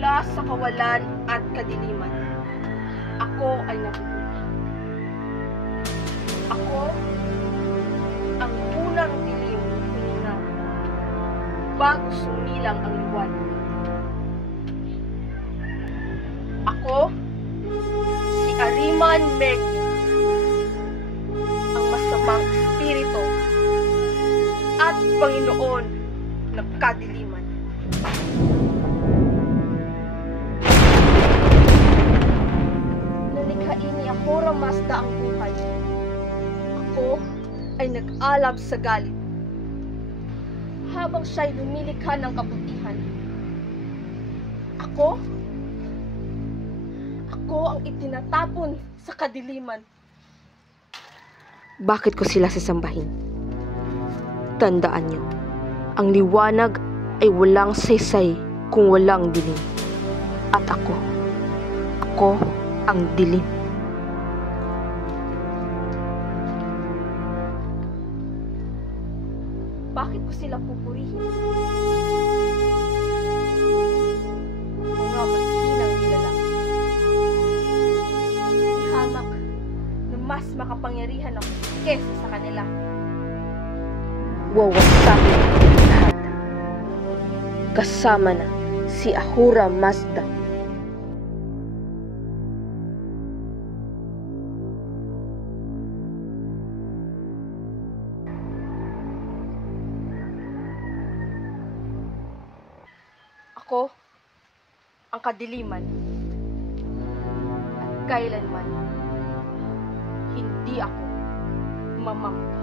mula sa kawalan at kadiliman, ako ay nabubuhay. Ako ang unang dilim na bago sumilang ang liwanag. Ako, si Ariman Merky, ang masamang espiritu at Panginoon ng kadiliman. Nalikhain ni Ahura Mazda ang buhay. Ako ay nag-alab sa galit habang siya'y lumilikha ng kabutihan. Ako ang itinatapon sa kadiliman. Bakit ko sila sasambahin? Tandaan niyo, ang liwanag ay walang saysay kung walang dilim. At ako ang dilim. Bakit ko sila pupurihin? Mga maghinang nilalang. Ihamak na mas makapangyarihan ako kesa sa kanila. Wawasakin ang lahat. Kasama na si Ahura Mazda. Ako ang kadiliman at kailanman hindi ako mamamamatay.